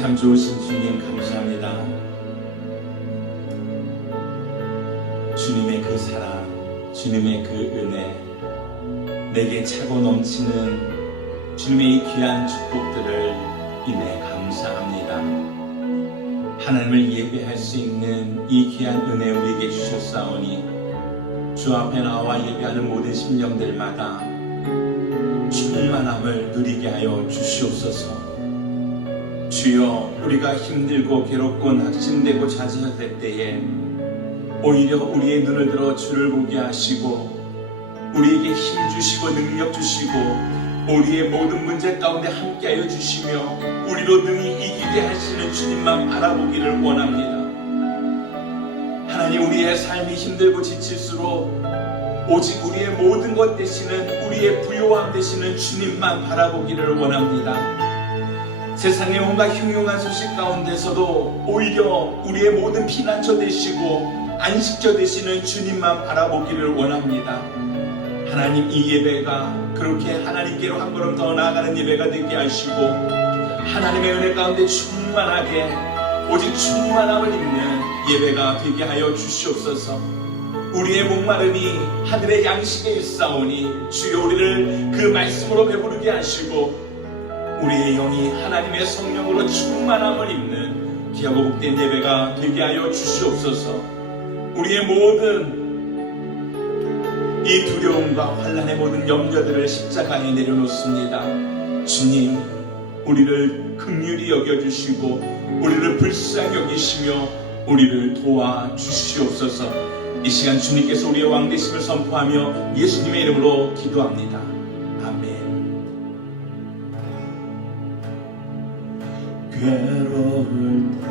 참 좋으신 주님 감사합니다. 주님의 그 사랑, 주님의 그 은혜, 내게 차고 넘치는 주님의 이 귀한 축복들을 인해 감사합니다. 하나님을 예배할 수 있는 이 귀한 은혜 우리에게 주셨사오니 주 앞에 나와 예배하는 모든 심령들마다 충만함을 누리게 하여 주시옵소서. 주여, 우리가 힘들고 괴롭고 낙심되고 좌절될 때에 오히려 우리의 눈을 들어 주를 보게 하시고 우리에게 힘 주시고 능력 주시고 우리의 모든 문제 가운데 함께하여 주시며 우리로 능히 이기게 하시는 주님만 바라보기를 원합니다. 하나님, 우리의 삶이 힘들고 지칠수록 오직 우리의 모든 것 되시는, 우리의 부요함 되시는 주님만 바라보기를 원합니다. 세상의 온갖 흉흉한 소식 가운데서도 오히려 우리의 모든 피난처 되시고 안식처 되시는 주님만 바라보기를 원합니다. 하나님, 이 예배가 그렇게 하나님께로 한 걸음 더 나아가는 예배가 되게 하시고 하나님의 은혜 가운데 충만하게 오직 충만함을 입는 예배가 되게 하여 주시옵소서. 우리의 목마름이 하늘의 양식에 있사오니 주여, 우리를 그 말씀으로 배부르게 하시고 우리의 영이 하나님의 성령으로 충만함을 입는 귀하고 복된 예배가 되게 하여 주시옵소서. 우리의 모든 이 두려움과 환난의 모든 염려들을 십자가에 내려놓습니다. 주님, 우리를 긍휼히 여겨주시고 우리를 불쌍히 여기시며 우리를 도와주시옵소서. 이 시간 주님께서 우리의 왕되심을 선포하며 예수님의 이름으로 기도합니다. 아멘. 괴로울 때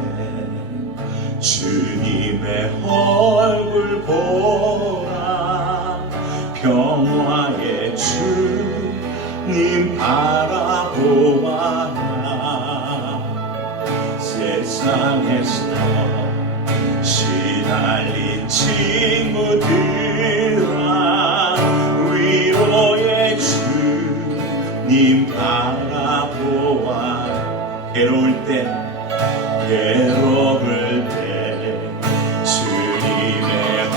주님의 얼굴 보라, 평화의 주님 바라보아라. 세상에서 시달린 친구들아, 위로의 주님 바라보아라. 괴로울 때 주님의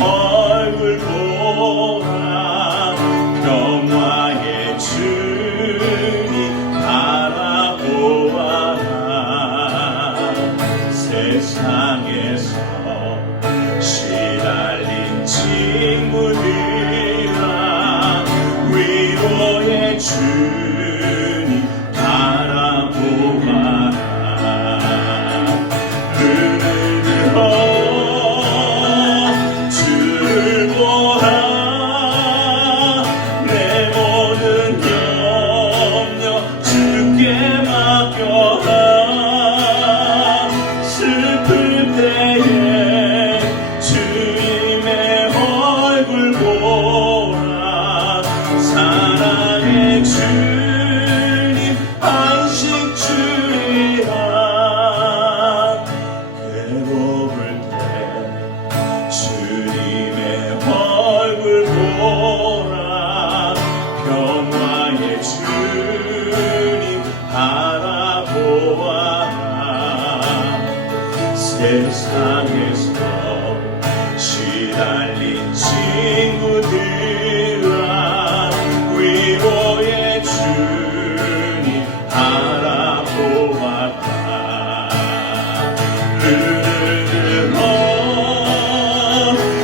얼굴 보라, 평화의 주님 바라보아라. 세상에서 시달린 친구들아, 위로의 주님 바라보아라. 세상에서 시달린 친구들아, 위로의 주님 바라보았다.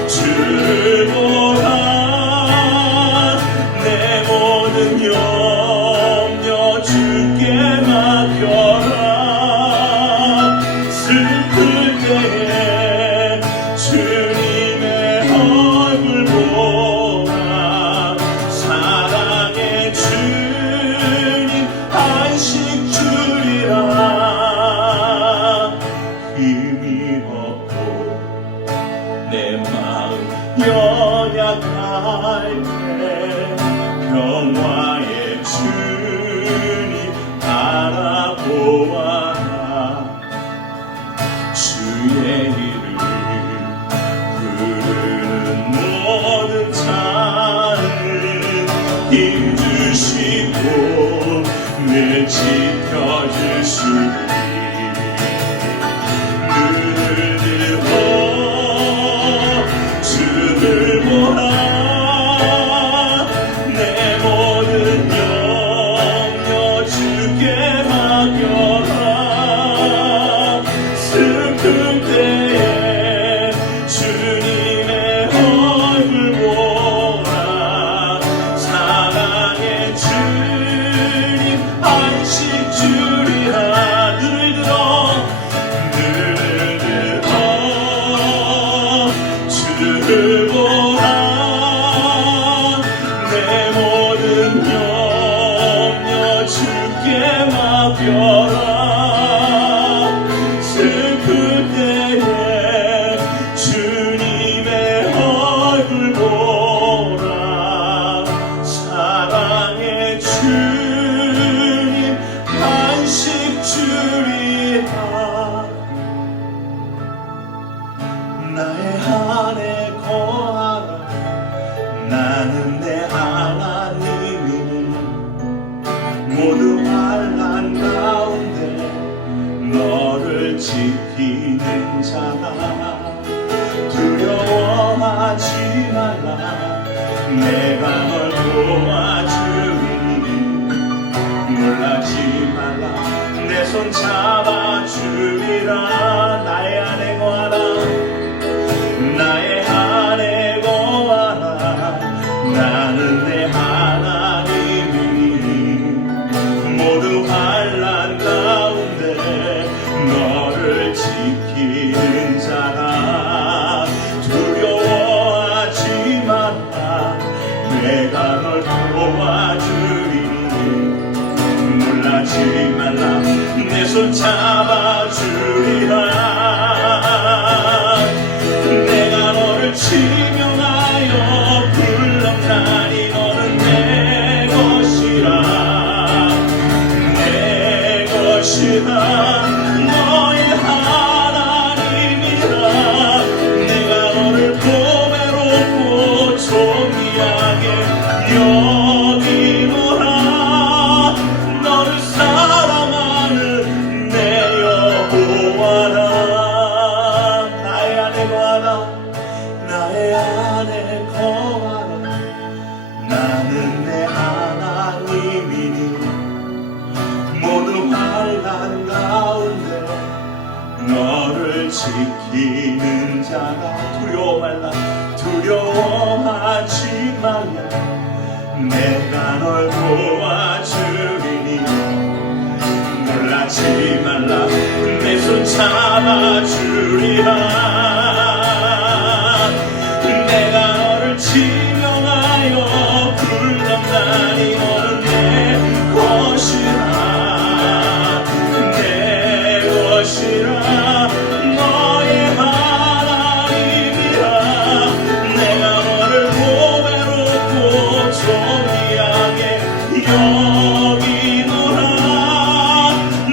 주를 보라, 내 모든 염려 주께 맡겨라. 주님의 얼굴 보라, 사랑의 주님 안식 주리라. 힘이 없고 내 마음 연약할 때 평화의 주님 바라보아라. 주의 이름 부르는 모든 자는 힘주시고 늘 지켜주시리. 슬플 때에 주님의 얼굴 보라. 사랑의 주님 안식 주리라. 나의 안에 거하라. 나는 내 하나님이니 모두 환난 가운데 너를 지키는 자라. 두려워하지 말라. 내가 널 도와주리니 놀라지 말라. 내 손 잡아주리라. 나의 안에 거하라. 나의 안에 거하라. 나는 내 하나님이니 모두 환난 가운데 너를 지키는 자라. 두려워하지 말라. 내가 널 도와주리니 놀라지 말라. 내 손 잡아주리라. 내가 너를 지명하여 불렀나니 너는 내 것이라. 내 것이라. 너의 하나님이라. 내가 너를 보배롭고 존귀하게 여기노라. 너를 사랑하는 내 여호와라. 나의 안에 거하라. 나의 안에 거하라. 나는 내 하나님이니 모두 환난 가운데 너를 지키는 자라. 두려워 말라. 두려워하지 말라. 내가 널 도와주리니 놀라지 말라. 내 손 잡아주리라. 내가 너를 지명하여 불렀나니 너는 내 것이라. 내 것이라. 너의 하나님이라. 내가 너를 보배롭고 존귀하게 여기노라.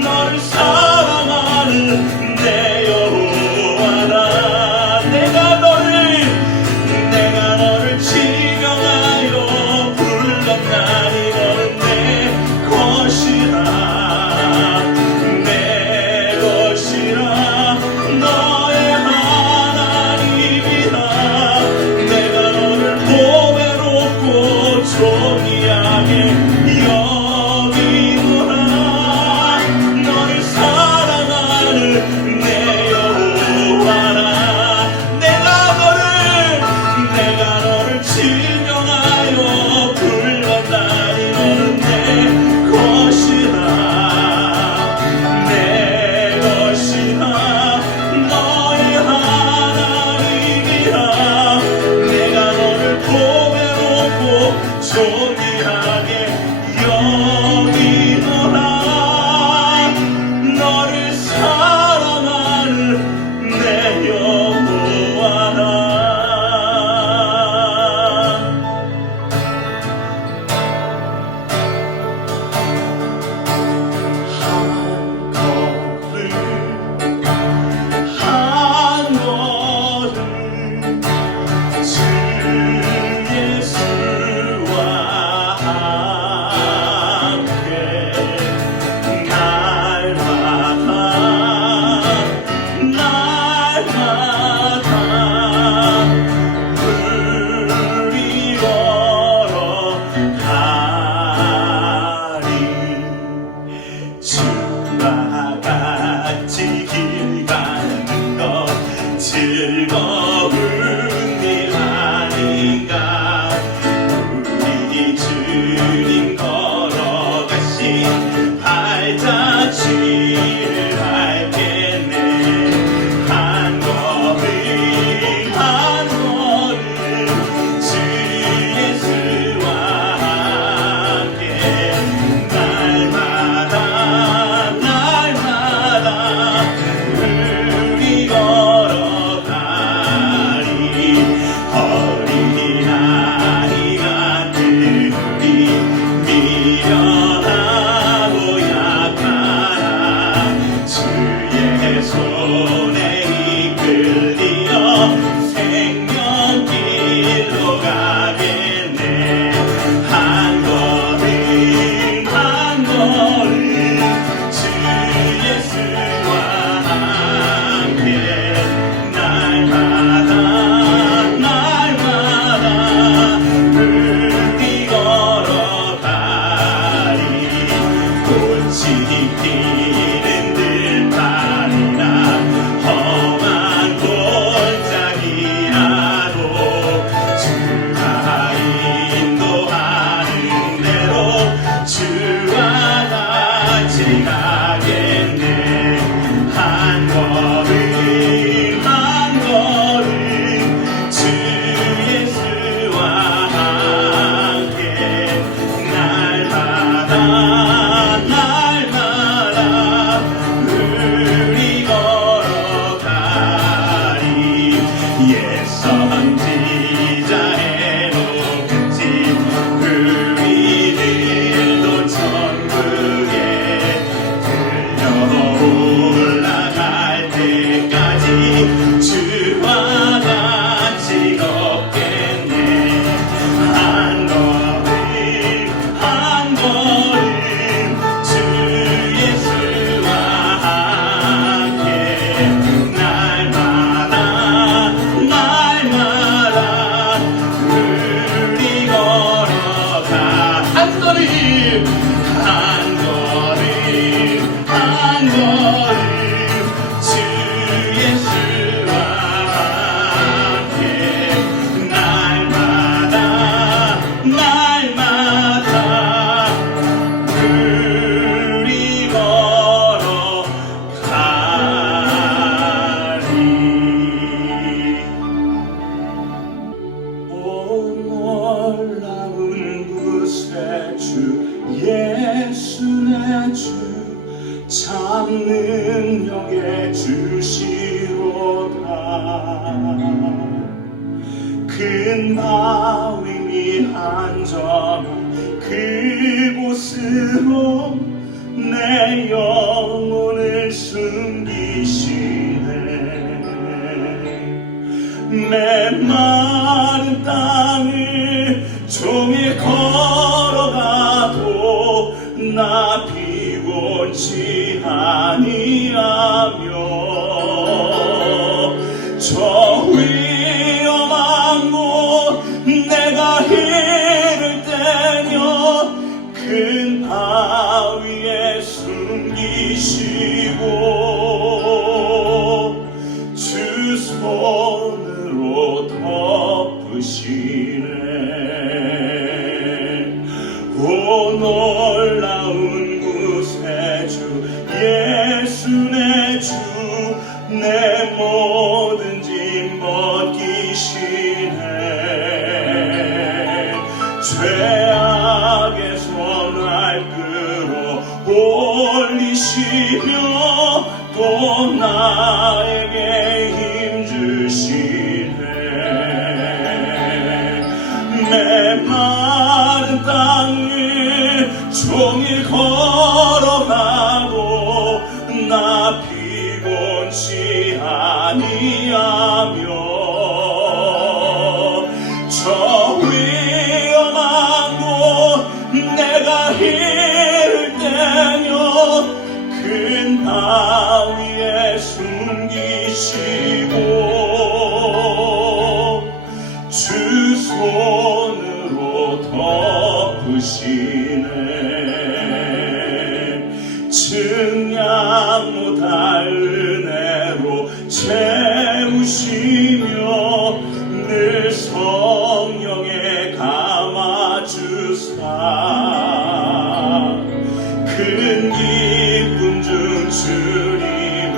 너를 사랑하는 내 여호와라. 손에 이끌리어 생명길로 가겠네. 한 걸음 한 걸음 주 예수와 함께 날마다 날마다 우리 걸어가리. 꽃이 피는 들판이나 험한 골짜기라도 주가 인도하는 대로 주와 같이 가겠네. 한 걸음 한 걸음 주 예수와 함께 날마다 날마다 우리 걸어가리. 옛 선지자 해놓은지 우리들도 천국에 들려 올라갈 때까지 주와 같이 걷겠네. 한 걸음 한 걸음 주 예수와 함께 날마다 날마다 우리 걸어가. 한 걸음 한 걸음 한 걸음 주 예수와 함께 날마다 날마다 우리 걸어가리. 오 놀라운 구세주 예수 내 주 참 능력의 주시로다. 큰 마음이 한정한 그곳으로 내 영혼을 숨기시네. 메마른 땅을 종일 걸어가도 나 피곤치 아니하며 저 위험한 곳 내가 이를 때며 큰 바위에 숨기시고 주 손으로 덮으시네. 오 놀라운 구세주 예수 내 주 내 모든 짐 벗기시네. 죄악에서 날 끌어 올리시며 또 나에게 힘 주시네. 메마른 땅을 종일 걸어가도 나 피곤치 아니하며 저 위험한 곳 내가 이를 때며 큰 바위에 숨기시고 주 손으로 덮으시네. 증량 못할 은혜로 채우시며 늘 성령에 감아주사 큰 기쁨 중 주님을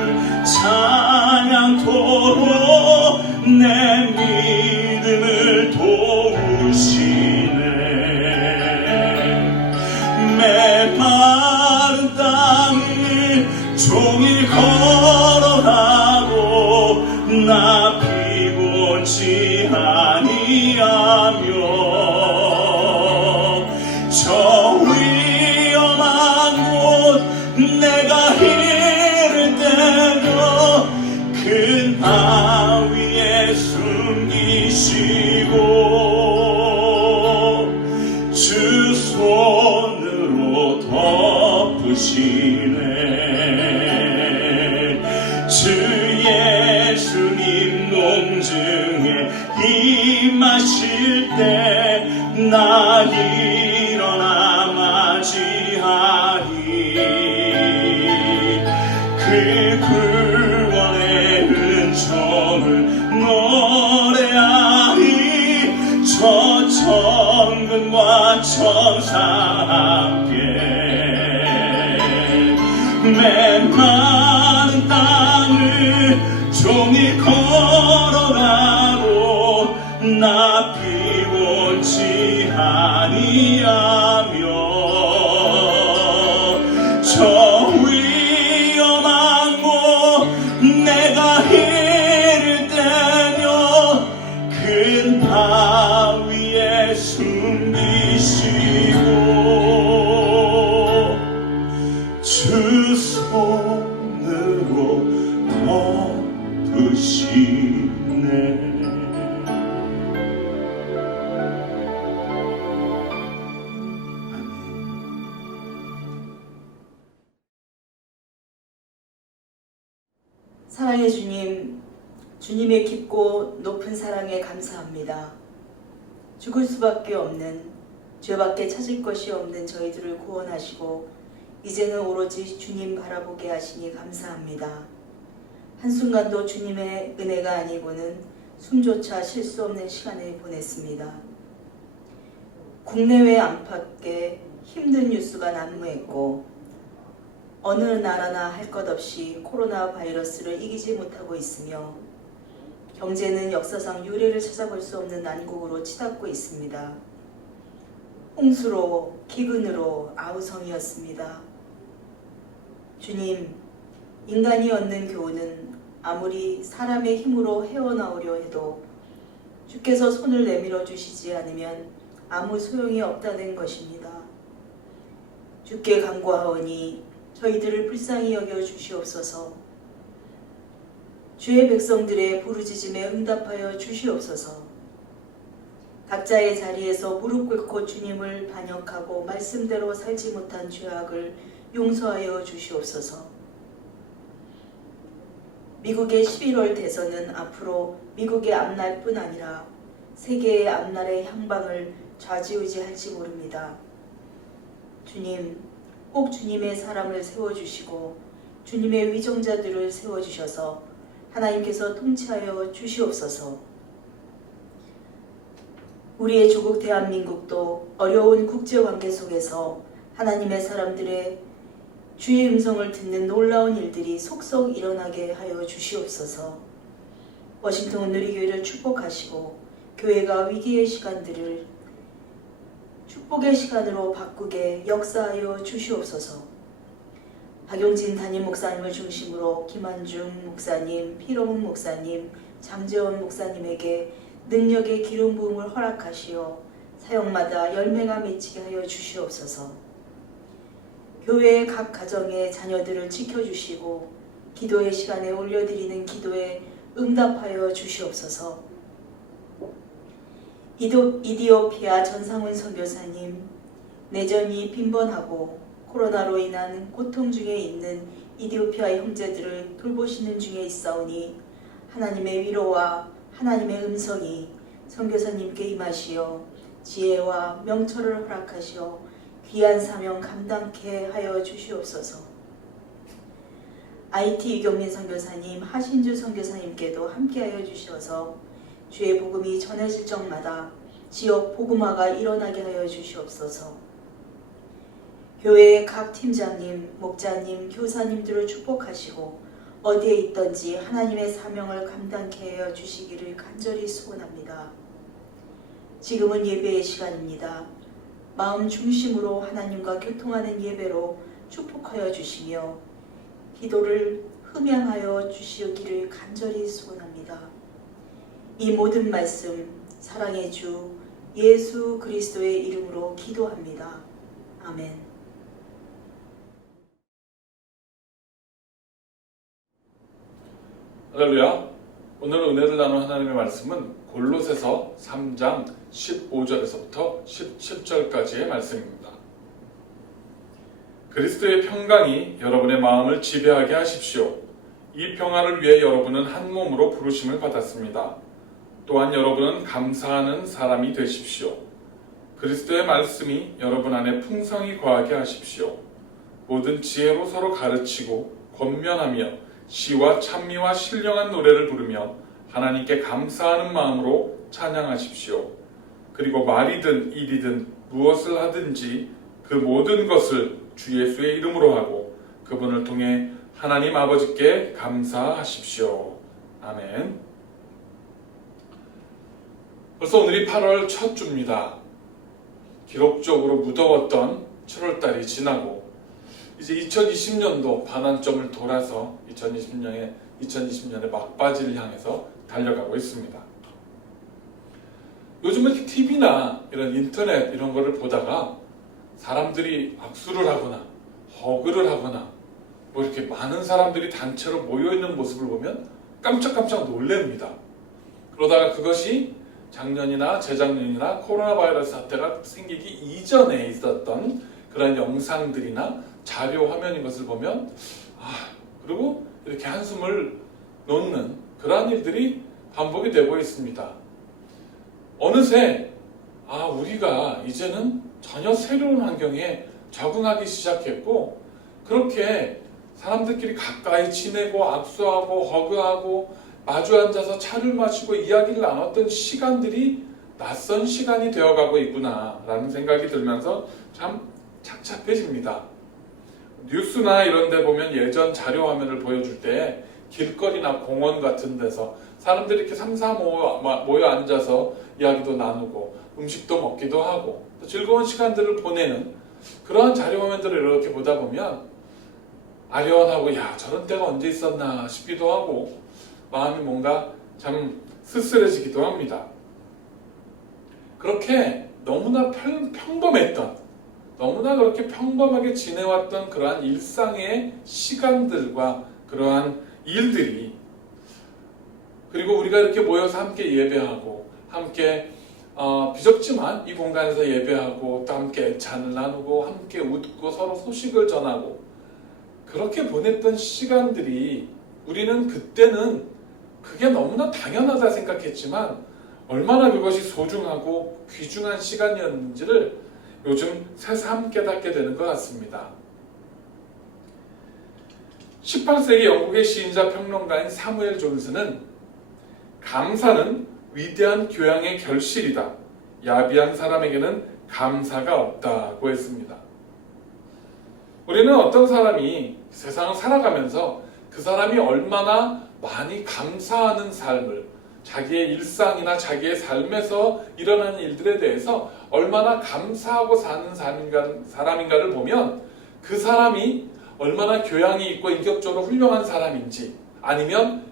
찬양토록 내 믿음을 도우시네. 메마른 땅을 종일 걸어가도 나 피곤치 아니하며 저 위험한 곳 내가 이를 때며 하실 때 나 일어나 맞이하리. 그 구원의 은총을 노래하리. 저 천군과 천사 함께 메마른 땅을 종일 걸어가고 나 피곤치 아니하며 저 위험한 곳 내가 이를 때며 큰 바위에 숨기시고 주 손으로 덮으시네. 사랑의 주님, 주님의 깊고 높은 사랑에 감사합니다. 죽을 수밖에 없는, 죄밖에 찾을 것이 없는 저희들을 구원하시고 이제는 오로지 주님 바라보게 하시니 감사합니다. 한순간도 주님의 은혜가 아니고는 숨조차 쉴 수 없는 시간을 보냈습니다. 국내외 안팎에 힘든 뉴스가 난무했고 어느 나라나 할 것 없이 코로나 바이러스를 이기지 못하고 있으며 경제는 역사상 유례를 찾아볼 수 없는 난국으로 치닫고 있습니다. 홍수로 기근으로 아우성이었습니다. 주님, 인간이 얻는 교훈은 아무리 사람의 힘으로 헤어나오려 해도 주께서 손을 내밀어 주시지 않으면 아무 소용이 없다는 것입니다. 주께 간구하오니 저희들을 불쌍히 여겨 주시옵소서. 주의 백성들의 부르짖음에 응답하여 주시옵소서. 각자의 자리에서 무릎 꿇고 주님을 반역하고 말씀대로 살지 못한 죄악을 용서하여 주시옵소서. 미국의 11월 대선은 앞으로 미국의 앞날뿐 아니라 세계의 앞날의 향방을 좌지우지할지 모릅니다. 주님, 꼭 주님의 사람을 세워주시고 주님의 위정자들을 세워주셔서 하나님께서 통치하여 주시옵소서. 우리의 조국 대한민국도 어려운 국제관계 속에서 하나님의 사람들의 주의 음성을 듣는 놀라운 일들이 속속 일어나게 하여 주시옵소서. 워싱턴 누리교회를 축복하시고 교회가 위기의 시간들을 축복의 시간으로 바꾸게 역사하여 주시옵소서. 박용진 담임 목사님을 중심으로 김한중 목사님, 피로문 목사님, 장재원 목사님에게 능력의 기름 부음을 허락하시어 사역마다 열매가 맺히게 하여 주시옵소서. 교회의 각 가정의 자녀들을 지켜주시고 기도의 시간에 올려드리는 기도에 응답하여 주시옵소서. 이디오피아 전상훈 선교사님, 내전이 빈번하고 코로나로 인한 고통 중에 있는 이디오피아 형제들을 돌보시는 중에 있사오니 하나님의 위로와 하나님의 음성이 선교사님께 임하시어 지혜와 명철을 허락하시어 귀한 사명 감당케 하여 주시옵소서. IT 이경민 선교사님, 하신주 선교사님께도 함께하여 주셔서 주의 복음이 전해질 적마다 지역 복음화가 일어나게 하여 주시옵소서. 교회의 각 팀장님, 목자님, 교사님들을 축복하시고 어디에 있든지 하나님의 사명을 감당케 하여 주시기를 간절히 소원합니다. 지금은 예배의 시간입니다. 마음 중심으로 하나님과 교통하는 예배로 축복하여 주시며 기도를 흠양하여 주시기를 간절히 소원합니다. 이 모든 말씀 사랑의 주 예수 그리스도의 이름으로 기도합니다. 아멘. 할렐루야. 오늘 은혜를 나눈 하나님의 말씀은 골로새서 3장 15절에서부터 17절까지의 말씀입니다. 그리스도의 평강이 여러분의 마음을 지배하게 하십시오. 이 평안을 위해 여러분은 한 몸으로 부르심을 받았습니다. 또한 여러분은 감사하는 사람이 되십시오. 그리스도의 말씀이 여러분 안에 풍성히 거하게 하십시오. 모든 지혜로 서로 가르치고 권면하며 시와 찬미와 신령한 노래를 부르며 하나님께 감사하는 마음으로 찬양하십시오. 그리고 말이든 일이든 무엇을 하든지 그 모든 것을 주 예수의 이름으로 하고 그분을 통해 하나님 아버지께 감사하십시오. 아멘. 벌써 오늘이 8월 첫 주입니다. 기록적으로 무더웠던 7월달이 지나고 이제 2020년도 반환점을 돌아서 2020년의 막바지를 향해서 달려가고 있습니다. 요즘은 TV나 이런 인터넷 이런 거를 보다가 사람들이 악수를 하거나 허그를 하거나 뭐 이렇게 많은 사람들이 단체로 모여있는 모습을 보면 깜짝깜짝 놀랍니다. 그러다가 그것이 작년이나 재작년이나 코로나 바이러스 사태가 생기기 이전에 있었던 그런 영상들이나 자료 화면인 것을 보면 그리고 이렇게 한숨을 놓는 그러한 일들이 반복이 되고 있습니다. 어느새 우리가 이제는 전혀 새로운 환경에 적응하기 시작했고 그렇게 사람들끼리 가까이 지내고 악수하고 허그하고 마주 앉아서 차를 마시고 이야기를 나눴던 시간들이 낯선 시간이 되어가고 있구나 라는 생각이 들면서 참 착잡해집니다. 뉴스나 이런 데 보면 예전 자료 화면을 보여줄 때 길거리나 공원 같은 데서 사람들이 이렇게 삼삼 모여 앉아서 이야기도 나누고 음식도 먹기도 하고 즐거운 시간들을 보내는 그러한 자료 화면들을 이렇게 보다 보면 아련하고 저런 때가 언제 있었나 싶기도 하고 마음이 뭔가 참 쓸쓸해지기도 합니다. 그렇게 너무나 평범했던 너무나 그렇게 평범하게 지내왔던 그러한 일상의 시간들과 그러한 일들이 그리고 우리가 이렇게 모여서 함께 예배하고 함께 비좁지만 이 공간에서 예배하고 또 함께 애찬을 나누고 함께 웃고 서로 소식을 전하고 그렇게 보냈던 시간들이 우리는 그때는 그게 너무나 당연하다 생각했지만 얼마나 그것이 소중하고 귀중한 시간이었는지를 요즘 새삼 깨닫게 되는 것 같습니다. 18세기 영국의 시인자 평론가인 사무엘 존스는 감사는 위대한 교양의 결실이다. 야비한 사람에게는 감사가 없다고 했습니다. 우리는 어떤 사람이 세상을 살아가면서 그 사람이 얼마나 많이 감사하는 삶을 자기의 일상이나 자기의 삶에서 일어나는 일들에 대해서 얼마나 감사하고 사는 사람인가를 보면 그 사람이 얼마나 교양이 있고 인격적으로 훌륭한 사람인지 아니면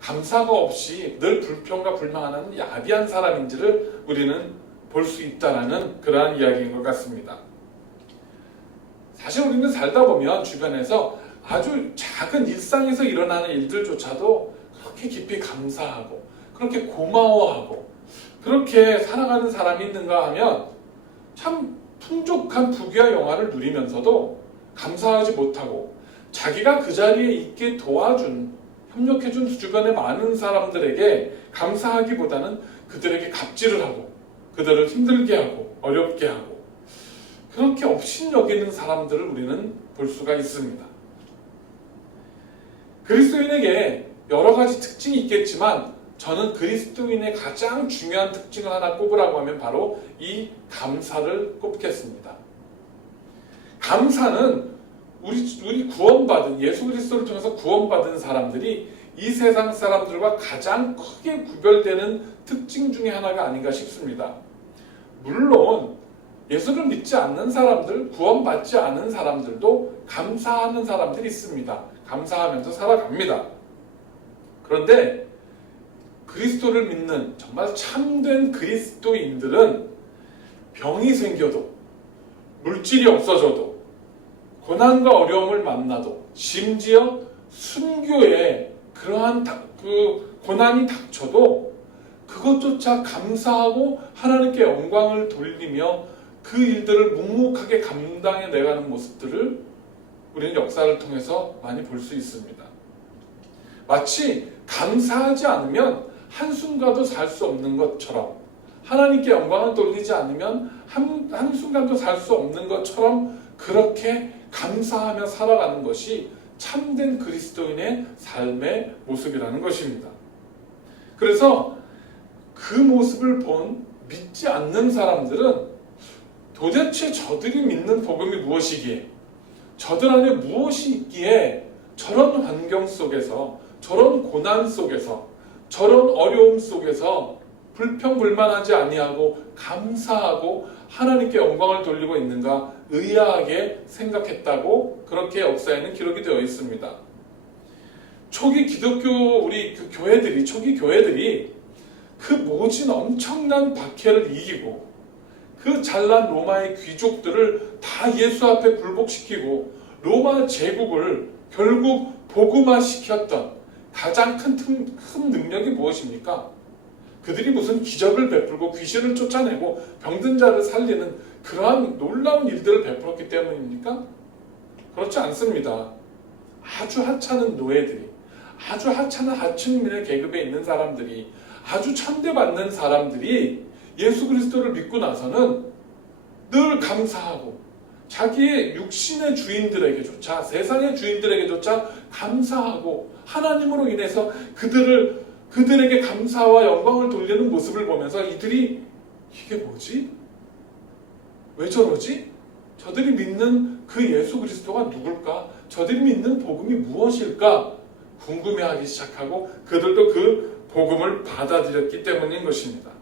감사가 없이 늘 불평과 불만하는 야비한 사람인지를 우리는 볼 수 있다는 그러한 이야기인 것 같습니다. 사실 우리는 살다 보면 주변에서 아주 작은 일상에서 일어나는 일들조차도 그렇게 깊이 감사하고 그렇게 고마워하고 그렇게 살아가는 사람이 있는가 하면 참 풍족한 부귀와 영화를 누리면서도 감사하지 못하고 자기가 그 자리에 있게 도와준 협력해준 주변의 많은 사람들에게 감사하기보다는 그들에게 갑질을 하고 그들을 힘들게 하고 어렵게 하고 그렇게 업신여기는 사람들을 우리는 볼 수가 있습니다. 그리스도인에게 여러 가지 특징이 있겠지만 저는 그리스도인의 가장 중요한 특징을 하나 꼽으라고 하면 바로 이 감사를 꼽겠습니다. 감사는 우리 구원받은 예수 그리스도를 통해서 구원받은 사람들이 이 세상 사람들과 가장 크게 구별되는 특징 중에 하나가 아닌가 싶습니다. 물론 예수를 믿지 않는 사람들, 구원받지 않은 사람들도 감사하는 사람들이 있습니다. 감사하면서 살아갑니다. 그런데 그리스도를 믿는 정말 참된 그리스도인들은 병이 생겨도 물질이 없어져도 고난과 어려움을 만나도 심지어 순교에 그러한 그 고난이 닥쳐도 그것조차 감사하고 하나님께 영광을 돌리며 그 일들을 묵묵하게 감당해 내가는 모습들을 우리는 역사를 통해서 많이 볼 수 있습니다. 마치 감사하지 않으면 한순간도 살 수 없는 것처럼, 하나님께 영광을 돌리지 않으면 한순간도 살 수 없는 것처럼 그렇게 감사하며 살아가는 것이 참된 그리스도인의 삶의 모습이라는 것입니다. 그래서 그 모습을 본 믿지 않는 사람들은 도대체 저들이 믿는 복음이 무엇이기에, 저들 안에 무엇이 있기에 저런 환경 속에서, 저런 고난 속에서, 저런 어려움 속에서 불평불만하지 아니하고 감사하고 하나님께 영광을 돌리고 있는가 의아하게 생각했다고 그렇게 역사에는 기록이 되어 있습니다. 초기 기독교 우리 그 교회들이, 초기 교회들이 그 모진 엄청난 박해를 이기고 그 잘난 로마의 귀족들을 다 예수 앞에 굴복시키고 로마 제국을 결국 복음화시켰던 가장 큰 능력이 무엇입니까? 그들이 무슨 기적을 베풀고 귀신을 쫓아내고 병든 자를 살리는 그러한 놀라운 일들을 베풀었기 때문입니까? 그렇지 않습니다. 아주 하찮은 노예들이, 아주 하찮은 하층민의 계급에 있는 사람들이, 아주 천대받는 사람들이 예수 그리스도를 믿고 나서는 늘 감사하고 자기의 육신의 주인들에게조차, 세상의 주인들에게조차 감사하고 하나님으로 인해서 그들에게 감사와 영광을 돌리는 모습을 보면서 이들이 이게 뭐지? 왜 저러지? 저들이 믿는 그 예수 그리스도가 누굴까? 저들이 믿는 복음이 무엇일까? 궁금해하기 시작하고 그들도 그 복음을 받아들였기 때문인 것입니다.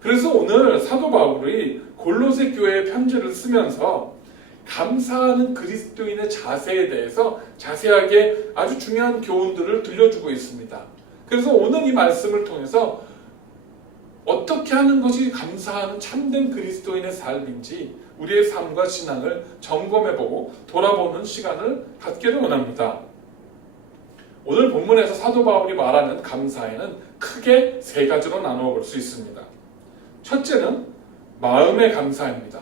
그래서 오늘 사도 바울이 골로새 교회의 편지를 쓰면서 감사하는 그리스도인의 자세에 대해서 자세하게 아주 중요한 교훈들을 들려주고 있습니다. 그래서 오늘 이 말씀을 통해서 어떻게 하는 것이 감사하는 참된 그리스도인의 삶인지 우리의 삶과 신앙을 점검해보고 돌아보는 시간을 갖기를 원합니다. 오늘 본문에서 사도 바울이 말하는 감사에는 크게 세 가지로 나누어 볼 수 있습니다. 첫째는 마음의 감사입니다.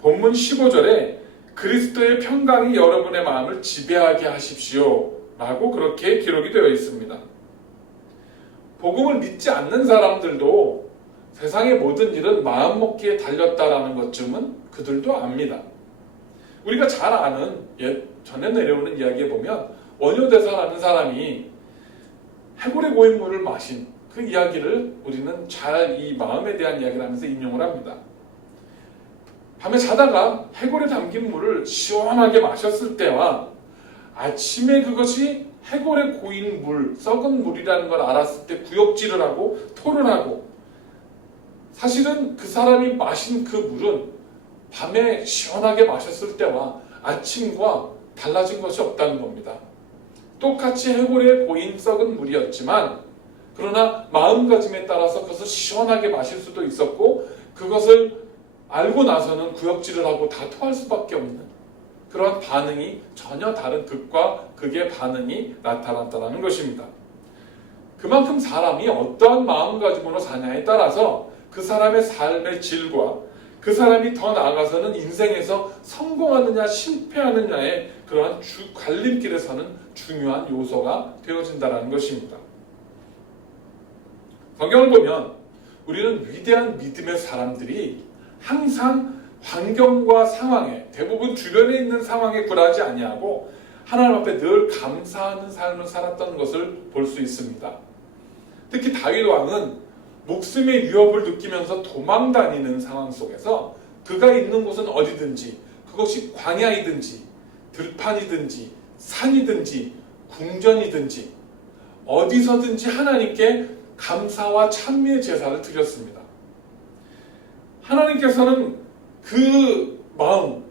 본문 15절에 그리스도의 평강이 여러분의 마음을 지배하게 하십시오 라고 그렇게 기록이 되어 있습니다. 복음을 믿지 않는 사람들도 세상의 모든 일은 마음먹기에 달렸다라는 것쯤은 그들도 압니다. 우리가 잘 아는 전에 내려오는 이야기에 보면 원효대사라는 사람이 해골의 고인물을 마신 그 이야기를 우리는 잘 이 마음에 대한 이야기를 하면서 인용을 합니다. 밤에 자다가 해골에 담긴 물을 시원하게 마셨을 때와 아침에 그것이 해골에 고인 물, 썩은 물이라는 걸 알았을 때 구역질을 하고 토를 하고, 사실은 그 사람이 마신 그 물은 밤에 시원하게 마셨을 때와 아침과 달라진 것이 없다는 겁니다. 똑같이 해골에 고인 썩은 물이었지만 그러나 마음가짐에 따라서 그것을 시원하게 마실 수도 있었고 그것을 알고 나서는 구역질을 하고 다 토할 수밖에 없는 그러한 반응이 전혀 다른 극과 극의 반응이 나타났다는 것입니다. 그만큼 사람이 어떠한 마음가짐으로 사냐에 따라서 그 사람의 삶의 질과 그 사람이 더 나아가서는 인생에서 성공하느냐 실패하느냐의 그러한 갈림길에서는 중요한 요소가 되어진다는 것입니다. 성경을 보면 우리는 위대한 믿음의 사람들이 항상 환경과 상황에, 대부분 주변에 있는 상황에 굴하지 아니하고 하나님 앞에 늘 감사하는 삶을 살았던 것을 볼 수 있습니다. 특히 다윗 왕은 목숨의 위협을 느끼면서 도망 다니는 상황 속에서 그가 있는 곳은 어디든지, 그것이 광야이든지 들판이든지 산이든지 궁전이든지 어디서든지 하나님께 감사와 찬미의 제사를 드렸습니다. 하나님께서는 그 마음,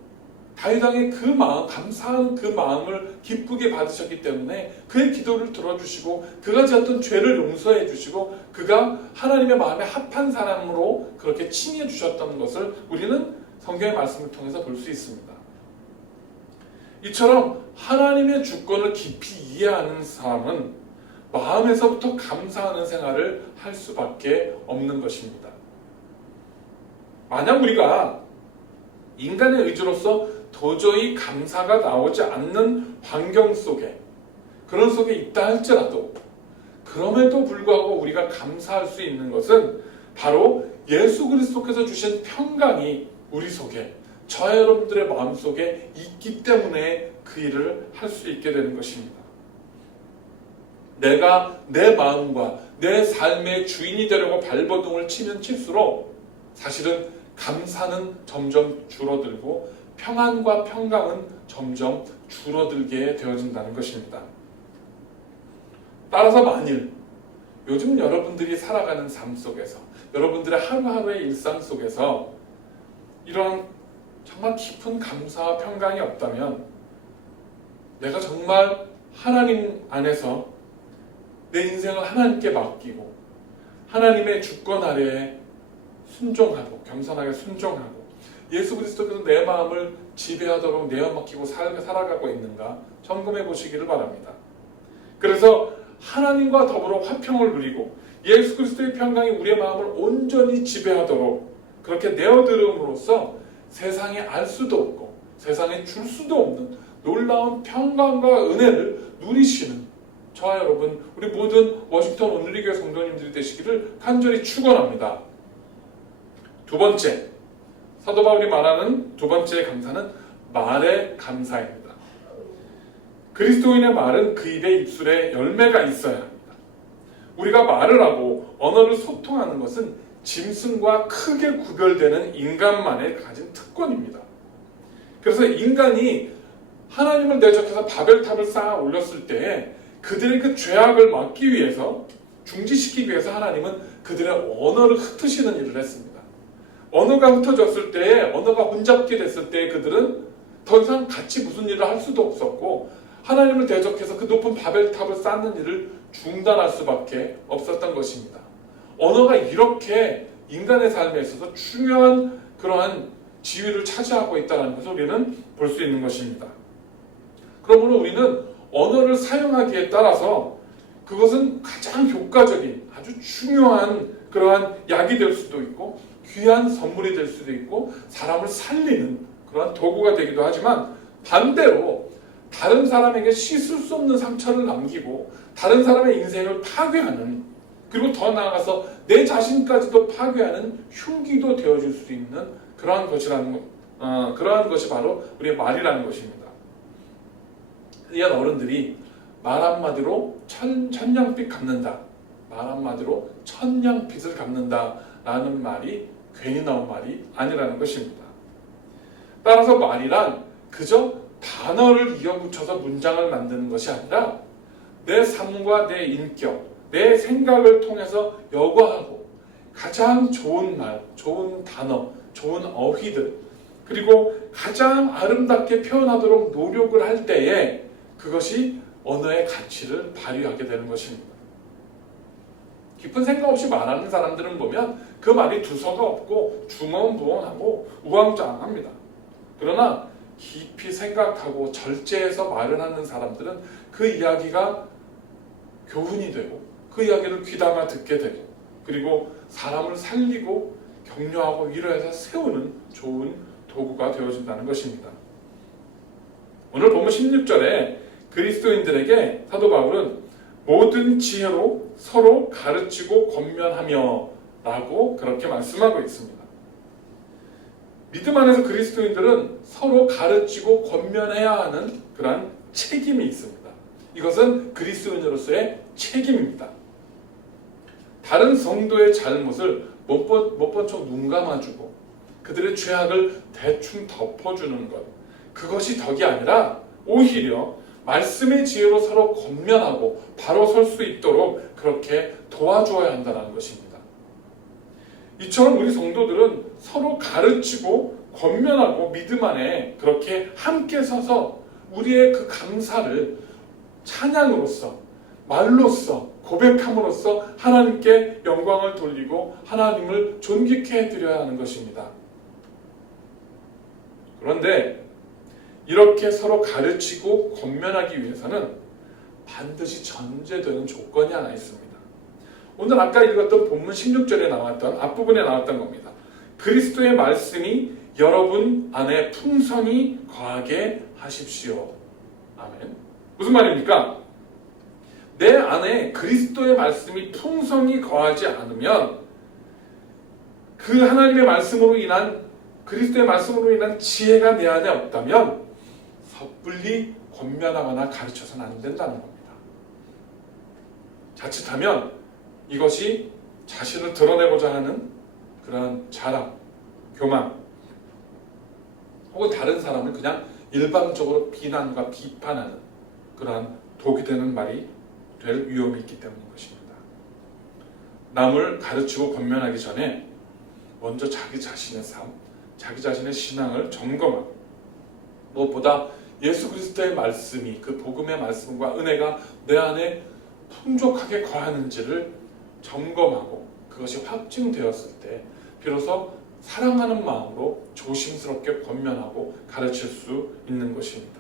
다윗 왕의 그 마음, 감사한 그 마음을 기쁘게 받으셨기 때문에 그의 기도를 들어주시고 그가 지었던 죄를 용서해 주시고 그가 하나님의 마음에 합한 사람으로 그렇게 칭해 주셨던 것을 우리는 성경의 말씀을 통해서 볼 수 있습니다. 이처럼 하나님의 주권을 깊이 이해하는 사람은 마음에서부터 감사하는 생활을 할 수밖에 없는 것입니다. 만약 우리가 인간의 의지로서 도저히 감사가 나오지 않는 환경 속에, 그런 속에 있다 할지라도 그럼에도 불구하고 우리가 감사할 수 있는 것은 바로 예수 그리스도께서 주신 평강이 우리 속에, 저와 여러분들의 마음속에 있기 때문에 그 일을 할 수 있게 되는 것입니다. 내가 내 마음과 내 삶의 주인이 되려고 발버둥을 치면 칠수록 사실은 감사는 점점 줄어들고 평안과 평강은 점점 줄어들게 되어진다는 것입니다. 따라서 만일 요즘 여러분들이 살아가는 삶 속에서, 여러분들의 하루하루의 일상 속에서 이런 정말 깊은 감사와 평강이 없다면 내가 정말 하나님 안에서 내 인생을 하나님께 맡기고 하나님의 주권 아래에 순종하고 겸손하게 순종하고 예수 그리스도께서 내 마음을 지배하도록 내어맡기고 살아가고 있는가 점검해 보시기를 바랍니다. 그래서 하나님과 더불어 화평을 누리고 예수 그리스도의 평강이 우리의 마음을 온전히 지배하도록 그렇게 내어드림으로써 세상에 알 수도 없고 세상에 줄 수도 없는 놀라운 평강과 은혜를 누리시는 저와 여러분, 우리 모든 워싱턴 온누리교회 성도님들이 되시기를 간절히 축원합니다. 두 번째, 사도 바울이 말하는 두 번째 감사는 말의 감사입니다. 그리스도인의 말은 그 입의 입술에 열매가 있어야 합니다. 우리가 말을 하고 언어를 소통하는 것은 짐승과 크게 구별되는 인간만의 가진 특권입니다. 그래서 인간이 하나님을 대적해서 바벨탑을 쌓아 올렸을 때에 그들의 그 죄악을 막기 위해서, 중지시키기 위해서 하나님은 그들의 언어를 흩으시는 일을 했습니다. 언어가 흩어졌을 때에, 언어가 혼잡게 됐을 때에 그들은 더 이상 같이 무슨 일을 할 수도 없었고 하나님을 대적해서 그 높은 바벨탑을 쌓는 일을 중단할 수밖에 없었던 것입니다. 언어가 이렇게 인간의 삶에 있어서 중요한 그러한 지위를 차지하고 있다는 것을 우리는 볼 수 있는 것입니다. 그러므로 우리는 언어를 사용하기에 따라서 그것은 가장 효과적인 아주 중요한 그러한 약이 될 수도 있고 귀한 선물이 될 수도 있고 사람을 살리는 그러한 도구가 되기도 하지만 반대로 다른 사람에게 씻을 수 없는 상처를 남기고 다른 사람의 인생을 파괴하는, 그리고 더 나아가서 내 자신까지도 파괴하는 흉기도 되어줄 수 있는 그러한 것이 바로 우리의 말이라는 것입니다. 옛 어른들이 말 한마디로 천냥빚 갚는다, 말 한마디로 천냥빚을 갚는다 라는 말이 괜히 나온 말이 아니라는 것입니다. 따라서 말이란 그저 단어를 이어붙여서 문장을 만드는 것이 아니라 내 삶과 내 인격, 내 생각을 통해서 여과하고 가장 좋은 말, 좋은 단어, 좋은 어휘들, 그리고 가장 아름답게 표현하도록 노력을 할 때에 그것이 언어의 가치를 발휘하게 되는 것입니다. 깊은 생각 없이 말하는 사람들은 보면 그 말이 두서가 없고 중언부언하고 우왕좌왕합니다. 그러나 깊이 생각하고 절제해서 말을 하는 사람들은 그 이야기가 교훈이 되고 그 이야기를 귀담아 듣게 되고 그리고 사람을 살리고 격려하고 위로해서 세우는 좋은 도구가 되어준다는 것입니다. 오늘 본문 16절에 그리스도인들에게 사도 바울은 모든 지혜로 서로 가르치고 권면하며 라고 그렇게 말씀하고 있습니다. 믿음 안에서 그리스도인들은 서로 가르치고 권면해야 하는 그러한 책임이 있습니다. 이것은 그리스도인으로서의 책임입니다. 다른 성도의 잘못을 못 본 척 눈 감아주고 그들의 죄악을 대충 덮어주는 것, 그것이 덕이 아니라 오히려 말씀의 지혜로 서로 권면하고 바로 설 수 있도록 그렇게 도와주어야 한다는 것입니다. 이처럼 우리 성도들은 서로 가르치고 권면하고 믿음 안에 그렇게 함께 서서 우리의 그 감사를 찬양으로서, 말로써, 고백함으로써 하나님께 영광을 돌리고 하나님을 존귀케 해드려야 하는 것입니다. 그런데 이렇게 서로 가르치고 권면하기 위해서는 반드시 전제되는 조건이 하나 있습니다. 오늘 아까 읽었던 본문 16절에 나왔던 앞부분에 나왔던 겁니다. 그리스도의 말씀이 여러분 안에 풍성히 거하게 하십시오. 아멘. 무슨 말입니까? 내 안에 그리스도의 말씀이 풍성히 거하지 않으면 그 하나님의 말씀으로 인한 그리스도의 말씀으로 인한 지혜가 내 안에 없다면 섣불리 권면하거나 가르쳐서는 안 된다는 겁니다. 자칫하면 이것이 자신을 드러내고자 하는 그런 자랑, 교만, 혹은 다른 사람을 그냥 일방적으로 비난과 비판하는 그러한 독이 되는 말이 될 위험이 있기 때문인 것입니다. 남을 가르치고 권면하기 전에 먼저 자기 자신의 삶, 자기 자신의 신앙을 점검하고 무엇보다 예수 그리스도의 말씀이 그 복음의 말씀과 은혜가 내 안에 풍족하게 거하는지를 점검하고 그것이 확증되었을 때 비로소 사랑하는 마음으로 조심스럽게 권면하고 가르칠 수 있는 것입니다.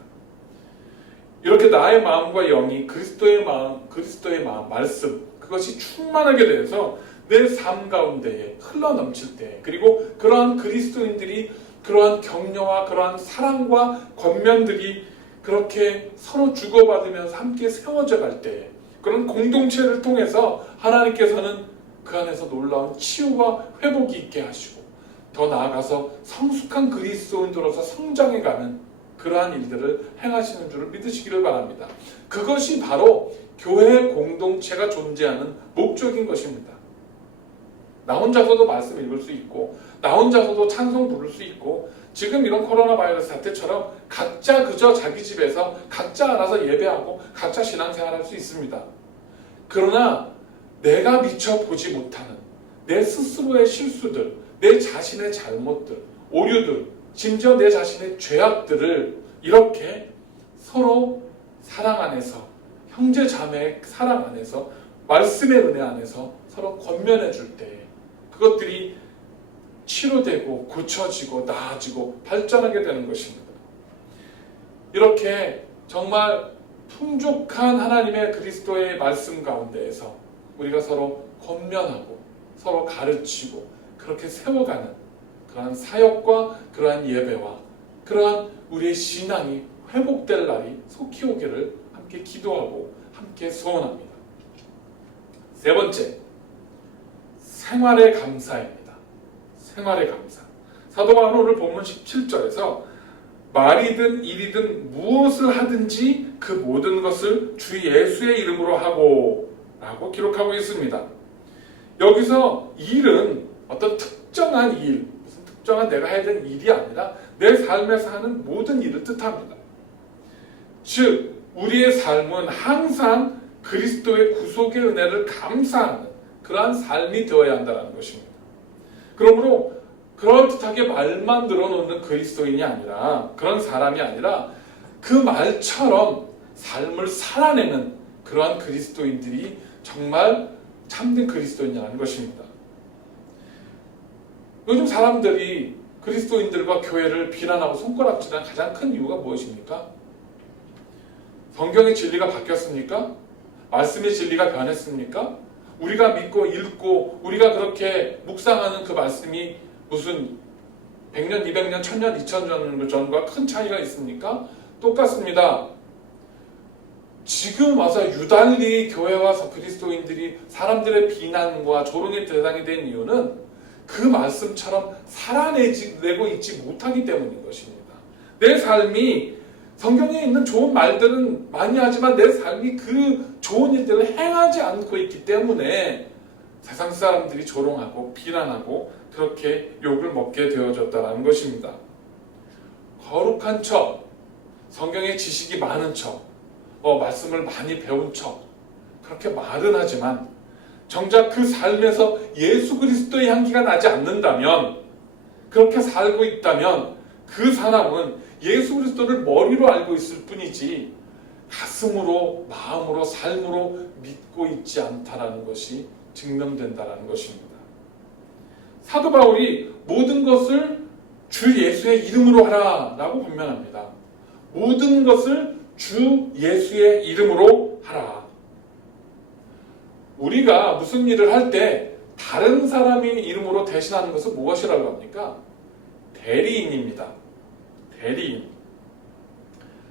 이렇게 나의 마음과 영이 그리스도의 마음, 말씀 그것이 충만하게 돼서 내 삶 가운데에 흘러넘칠 때 그리고 그러한 그리스도인들이 그러한 격려와 그러한 사랑과 권면들이 그렇게 서로 주고받으면서 함께 세워져 갈 때 그런 공동체를 통해서 하나님께서는 그 안에서 놀라운 치유와 회복이 있게 하시고 더 나아가서 성숙한 그리스도인으로서 성장해가는 그러한 일들을 행하시는 줄을 믿으시기를 바랍니다. 그것이 바로 교회 공동체가 존재하는 목적인 것입니다. 나 혼자서도 말씀 읽을 수 있고 나 혼자서도 찬송 부를 수 있고 지금 이런 코로나 바이러스 사태처럼 각자 그저 자기 집에서 각자 알아서 예배하고 각자 신앙생활할 수 있습니다. 그러나 내가 미처 보지 못하는 내 스스로의 실수들, 내 자신의 잘못들, 오류들, 심지어 내 자신의 죄악들을 이렇게 서로 사랑 안에서 형제 자매의 사랑 안에서 말씀의 은혜 안에서 서로 권면해 줄 때 그것들이 치료되고 고쳐지고 나아지고 발전하게 되는 것입니다. 이렇게 정말 풍족한 하나님의 그리스도의 말씀 가운데에서 우리가 서로 권면하고 서로 가르치고 그렇게 세워가는 그러한 사역과 그러한 예배와 그러한 우리의 신앙이 회복될 날이 속히 오기를 함께 기도하고 함께 소원합니다. 세 번째, 생활의 감사입니다. 생활의 감사. 사도 바울은 오늘 본문 17절에서 말이든 일이든 무엇을 하든지 그 모든 것을 주 예수의 이름으로 하고 라고 기록하고 있습니다. 여기서 일은 어떤 특정한 일, 무슨 특정한 내가 해야 되는 일이 아니라 내 삶에서 하는 모든 일을 뜻합니다. 즉 우리의 삶은 항상 그리스도의 구속의 은혜를 감사하는 그러한 삶이 되어야 한다는 것입니다. 그러므로 그럴듯하게 말만 늘어놓는 그리스도인이 아니라 그런 사람이 아니라 그 말처럼 삶을 살아내는 그러한 그리스도인들이 정말 참된 그리스도인이라는 것입니다. 요즘 사람들이 그리스도인들과 교회를 비난하고 손가락질하는 가장 큰 이유가 무엇입니까? 성경의 진리가 바뀌었습니까? 말씀의 진리가 변했습니까? 우리가 믿고 읽고 우리가 그렇게 묵상하는 그 말씀이 무슨 100년, 200년, 1000년, 2000년 전과 큰 차이가 있습니까? 똑같습니다. 지금 와서 유달리 교회와 그리스도인들이 사람들의 비난과 조롱의 대상이 된 이유는 그 말씀처럼 살아내고 있지 못하기 때문인 것입니다. 내 삶이 성경에 있는 좋은 말들은 많이 하지만 내 삶이 그 좋은 일들을 행하지 않고 있기 때문에 세상 사람들이 조롱하고 비난하고 그렇게 욕을 먹게 되어졌다는 것입니다. 거룩한 척, 성경의 지식이 많은 척, 말씀을 많이 배운 척 그렇게 말은 하지만 정작 그 삶에서 예수 그리스도의 향기가 나지 않는다면 그렇게 살고 있다면 그 사람은 예수 그리스도를 머리로 알고 있을 뿐이지 가슴으로, 마음으로, 삶으로 믿고 있지 않다라는 것이 증명된다는 것입니다. 사도 바울이 모든 것을 주 예수의 이름으로 하라 라고 권면합니다. 모든 것을 주 예수의 이름으로 하라. 우리가 무슨 일을 할 때 다른 사람의 이름으로 대신하는 것은 무엇이라고 합니까? 대리인입니다. 대리인.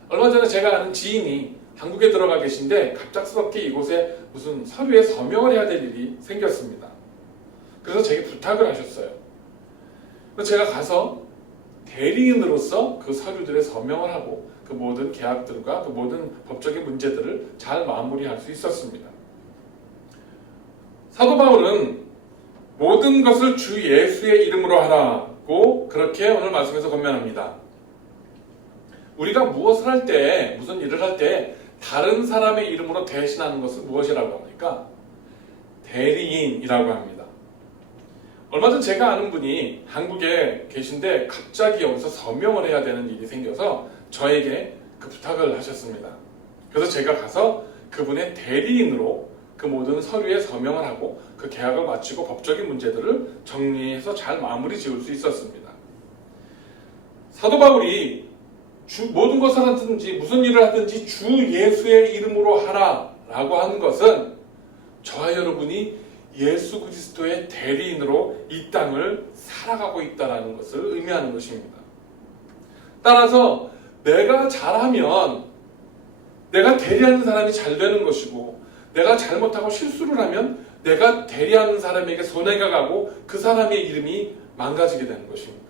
얼마 전에 제가 아는 지인이 한국에 들어가 계신데 갑작스럽게 이곳에 무슨 서류에 서명을 해야 될 일이 생겼습니다. 그래서 제게 부탁을 하셨어요. 그래서 제가 가서 대리인으로서 그 서류들에 서명을 하고 그 모든 계약들과 그 모든 법적인 문제들을 잘 마무리할 수 있었습니다. 사도 바울은 모든 것을 주 예수의 이름으로 하라고 그렇게 오늘 말씀에서 권면합니다. 우리가 무엇을 할 때, 무슨 일을 할 때 다른 사람의 이름으로 대신하는 것은 무엇이라고 합니까? 대리인이라고 합니다. 얼마 전 제가 아는 분이 한국에 계신데 갑자기 여기서 서명을 해야 되는 일이 생겨서 저에게 그 부탁을 하셨습니다. 그래서 제가 가서 그분의 대리인으로 그 모든 서류에 서명을 하고 그 계약을 마치고 법적인 문제들을 정리해서 잘 마무리 지을 수 있었습니다. 사도 바울이 모든 것을 하든지 무슨 일을 하든지 주 예수의 이름으로 하라라고 하는 것은 저와 여러분이 예수 그리스도의 대리인으로 이 땅을 살아가고 있다는 것을 의미하는 것입니다. 따라서 내가 잘하면 내가 대리하는 사람이 잘 되는 것이고 내가 잘못하고 실수를 하면 내가 대리하는 사람에게 손해가 가고 그 사람의 이름이 망가지게 되는 것입니다.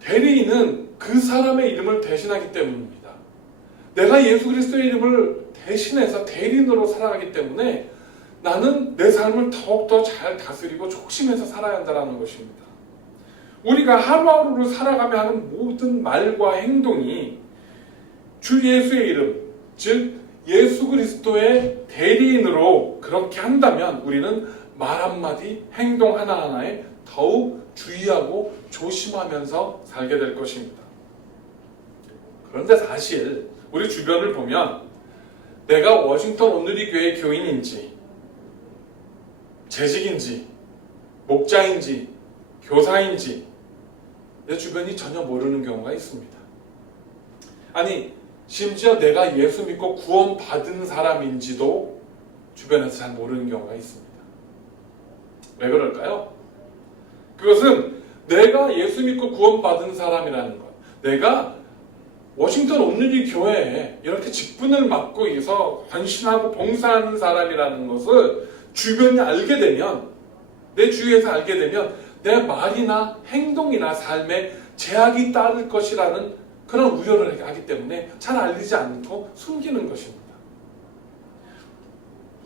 대리인은 그 사람의 이름을 대신하기 때문입니다. 내가 예수 그리스도의 이름을 대신해서 대리인으로 살아가기 때문에 나는 내 삶을 더욱더 잘 다스리고 조심해서 살아야 한다는 것입니다. 우리가 하루하루를 살아가며 하는 모든 말과 행동이 주 예수의 이름, 즉 예수 그리스도의 대리인으로 그렇게 한다면 우리는 말 한마디, 행동 하나하나에 더욱 주의하고 조심하면서 살게 될 것입니다. 그런데 사실 우리 주변을 보면 내가 워싱턴 온누리 교회 교인인지 재직인지 목자인지 교사인지 내 주변이 전혀 모르는 경우가 있습니다. 아니 심지어 내가 예수 믿고 구원받은 사람인지도 주변에서 잘 모르는 경우가 있습니다. 왜 그럴까요? 그것은 내가 예수 믿고 구원받은 사람이라는 것, 내가 워싱턴 온누리 교회에 이렇게 직분을 맡고 있어 헌신하고 봉사하는 사람이라는 것을 주변이 알게 되면, 내 주위에서 알게 되면 내 말이나 행동이나 삶에 제약이 따를 것이라는 그런 우려를 하기 때문에 잘 알리지 않고 숨기는 것입니다.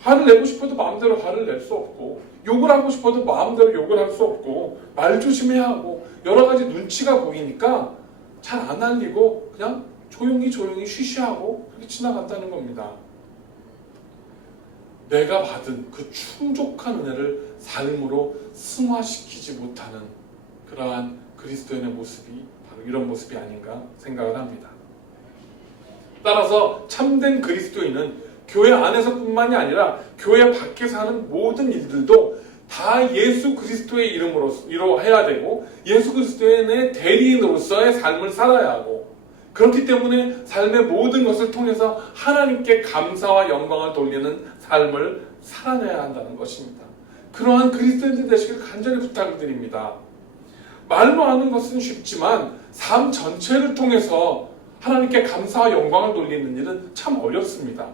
화를 내고 싶어도 마음대로 화를 낼 수 없고, 욕을 하고 싶어도 마음대로 욕을 할 수 없고, 말 조심해야 하고 여러 가지 눈치가 보이니까 잘 안 알리고 그냥 조용히 쉬쉬하고 그렇게 지나간다는 겁니다. 내가 받은 그 충족한 은혜를 삶으로 승화시키지 못하는 그러한 그리스도인의 모습이 바로 이런 모습이 아닌가 생각을 합니다. 따라서 참된 그리스도인은 교회 안에서뿐만이 아니라 교회 밖에서 하는 모든 일들도 다 예수 그리스도의 이름으로 해야 되고 예수 그리스도의 대리인으로서의 삶을 살아야 하고, 그렇기 때문에 삶의 모든 것을 통해서 하나님께 감사와 영광을 돌리는 삶을 살아내야 한다는 것입니다. 그러한 그리스도인들 되시길 간절히 부탁을 드립니다. 말로 하는 것은 쉽지만 삶 전체를 통해서 하나님께 감사와 영광을 돌리는 일은 참 어렵습니다.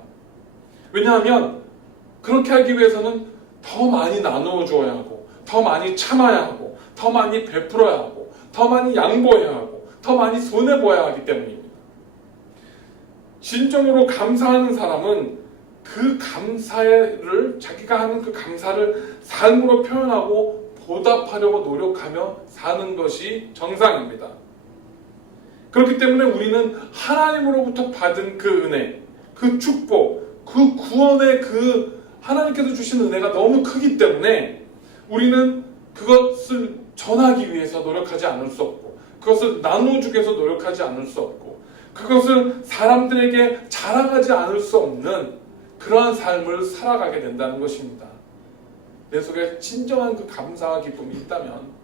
왜냐하면 그렇게 하기 위해서는 더 많이 나누어 주어야 하고, 더 많이 참아야 하고, 더 많이 베풀어야 하고, 더 많이 양보해야 하고, 더 많이 손해보아야 하기 때문입니다. 진정으로 감사하는 사람은 그 감사를, 자기가 하는 그 감사를 삶으로 표현하고 보답하려고 노력하며 사는 것이 정상입니다. 그렇기 때문에 우리는 하나님으로부터 받은 그 은혜, 그 축복, 그 구원의 그 하나님께서 주신 은혜가 너무 크기 때문에 우리는 그것을 전하기 위해서 노력하지 않을 수 없고, 그것을 나눠주기 위해서 노력하지 않을 수 없고, 그것을 사람들에게 자랑하지 않을 수 없는 그러한 삶을 살아가게 된다는 것입니다. 내 속에 진정한 그 감사와 기쁨이 있다면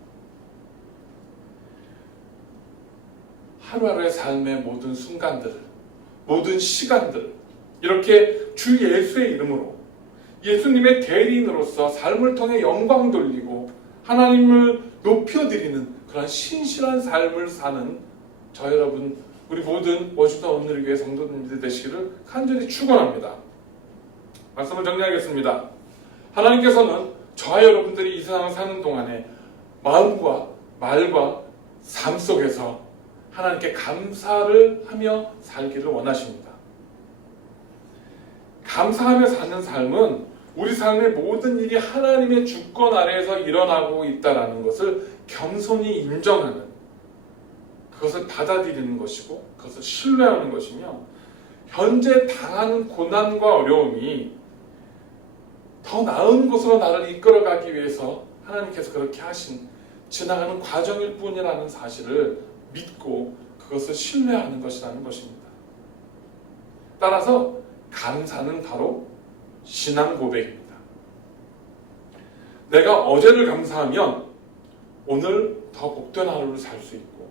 하루하루의 삶의 모든 순간들, 모든 시간들, 이렇게 주 예수의 이름으로 예수님의 대리인으로서 삶을 통해 영광 돌리고 하나님을 높여드리는 그런 신실한 삶을 사는 저 여러분 우리 모든 워싱턴 온누리교회 성도님들 되시기를 간절히 축원합니다. 말씀을 정리하겠습니다. 하나님께서는 저와 여러분들이 이 세상을 사는 동안에 마음과 말과 삶 속에서 하나님께 감사를 하며 살기를 원하십니다. 감사하며 사는 삶은 우리 삶의 모든 일이 하나님의 주권 아래에서 일어나고 있다는 것을 겸손히 인정하는, 그것을 받아들이는 것이고 그것을 신뢰하는 것이며, 현재 당하는 고난과 어려움이 더 나은 곳으로 나를 이끌어가기 위해서 하나님께서 그렇게 하신 지나가는 과정일 뿐이라는 사실을 믿고 그것을 신뢰하는 것이라는 것입니다. 따라서 감사는 바로 신앙 고백입니다. 내가 어제를 감사하면 오늘 더 복된 하루를 살 수 있고,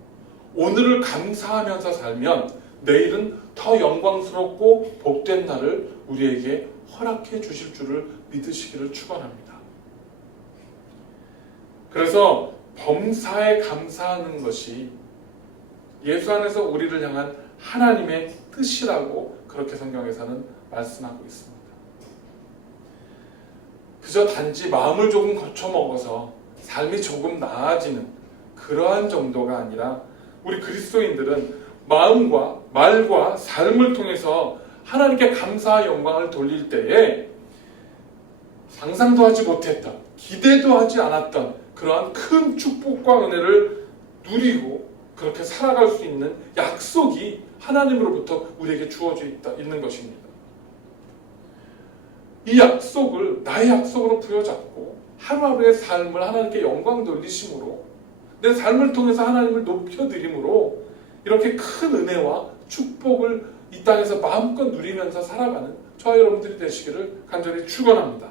오늘을 감사하면서 살면 내일은 더 영광스럽고 복된 날을 우리에게 허락해 주실 줄을 믿으시기를 축원합니다. 그래서 범사에 감사하는 것이 예수 안에서 우리를 향한 하나님의 뜻이라고 그렇게 성경에서는 말씀하고 있습니다. 그저 단지 마음을 조금 거쳐먹어서 삶이 조금 나아지는 그러한 정도가 아니라, 우리 그리스도인들은 마음과 말과 삶을 통해서 하나님께 감사와 영광을 돌릴 때에 상상도 하지 못했던, 기대도 하지 않았던 그러한 큰 축복과 은혜를 누리고 그렇게 살아갈 수 있는 약속이 하나님으로부터 우리에게 주어져 있는 것입니다. 이 약속을 나의 약속으로 부여잡고 하루하루의 삶을 하나님께 영광 돌리심으로, 내 삶을 통해서 하나님을 높여드림으로 이렇게 큰 은혜와 축복을 이 땅에서 마음껏 누리면서 살아가는 저와 여러분들이 되시기를 간절히 축원합니다.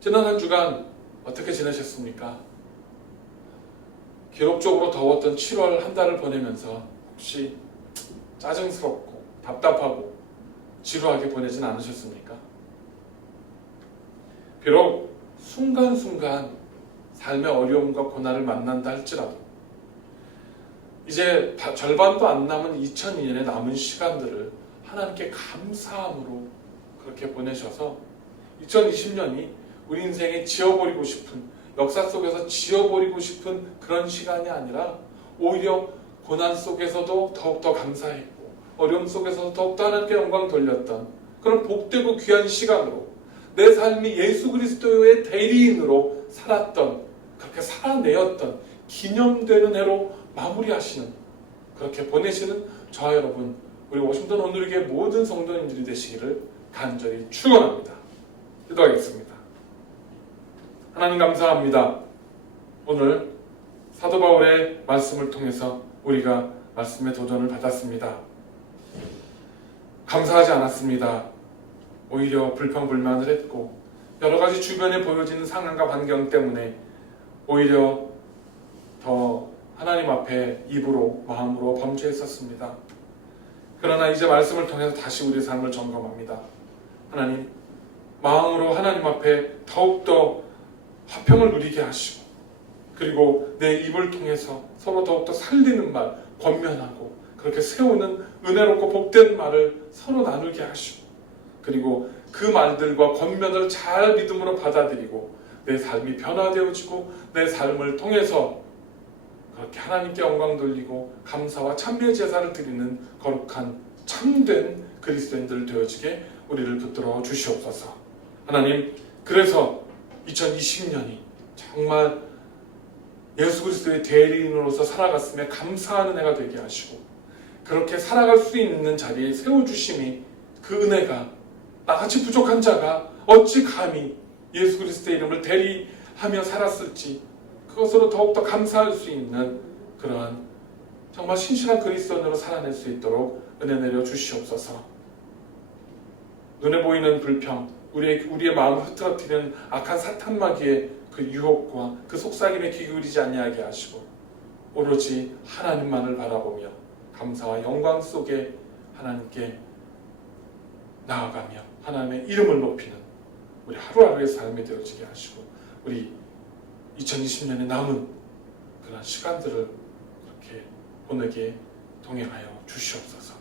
지난 한 주간 어떻게 지내셨습니까? 기록적으로 더웠던 7월 한 달을 보내면서 혹시 짜증스럽고 답답하고 지루하게 보내진 않으셨습니까? 비록 순간순간 삶의 어려움과 고난을 만난다 할지라도 이제 절반도 안 남은 2002년의 남은 시간들을 하나님께 감사함으로 그렇게 보내셔서 2020년이 우리 인생에 지워버리고 싶은, 역사 속에서 지워버리고 싶은 그런 시간이 아니라 오히려 고난 속에서도 더욱더 감사했고 어려움 속에서도 더욱더 하나님께 영광 돌렸던 그런 복되고 귀한 시간으로 내 삶이 예수 그리스도의 대리인으로 살았던, 그렇게 살아내었던 기념되는 해로 마무리하시는, 그렇게 보내시는 저와 여러분, 우리 워싱턴 온누리교회 모든 성도님들이 되시기를 간절히 축원합니다. 기도하겠습니다. 하나님 감사합니다. 오늘 사도 바울의 말씀을 통해서 우리가 말씀의 도전을 받았습니다. 감사하지 않았습니다. 오히려 불평불만을 했고 여러 가지 주변에 보여지는 상황과 환경 때문에 오히려 더 하나님 앞에 입으로 마음으로 범죄했었습니다. 그러나 이제 말씀을 통해서 다시 우리의 삶을 점검합니다. 하나님, 마음으로 하나님 앞에 더욱더 화평을 누리게 하시고, 그리고 내 입을 통해서 서로 더욱더 살리는 말, 권면하고 그렇게 세우는 은혜롭고 복된 말을 서로 나누게 하시고, 그리고 그 말들과 권면을 잘 믿음으로 받아들이고 내 삶이 변화되어지고 내 삶을 통해서 그렇게 하나님께 영광 돌리고 감사와 참회의 제사를 드리는 거룩한 참된 그리스도인들 되어지게 우리를 붙들어 주시옵소서. 하나님, 그래서 2020년이 정말 예수 그리스도의 대리인으로서 살아갔음에 감사하는 해가 되게 하시고, 그렇게 살아갈 수 있는 자리에 세워주심이, 그 은혜가 나같이 부족한 자가 어찌 감히 예수 그리스도의 이름을 대리하며 살았을지, 그것으로 더욱더 감사할 수 있는 그러한 정말 신실한 그리스도인으로 살아낼 수 있도록 은혜 내려 주시옵소서. 눈에 보이는 불평, 우리의 마음을 흐트러뜨리는 악한 사탄마귀의 그 유혹과 그 속삭임에 귀 기울이지 아니하게 하시고 오로지 하나님만을 바라보며 감사와 영광 속에 하나님께 나아가며 하나님의 이름을 높이는 우리 하루하루의 삶이 되어지게 하시고, 우리 2020년에 남은 그런 시간들을 그렇게 본에게 동행하여 주시옵소서.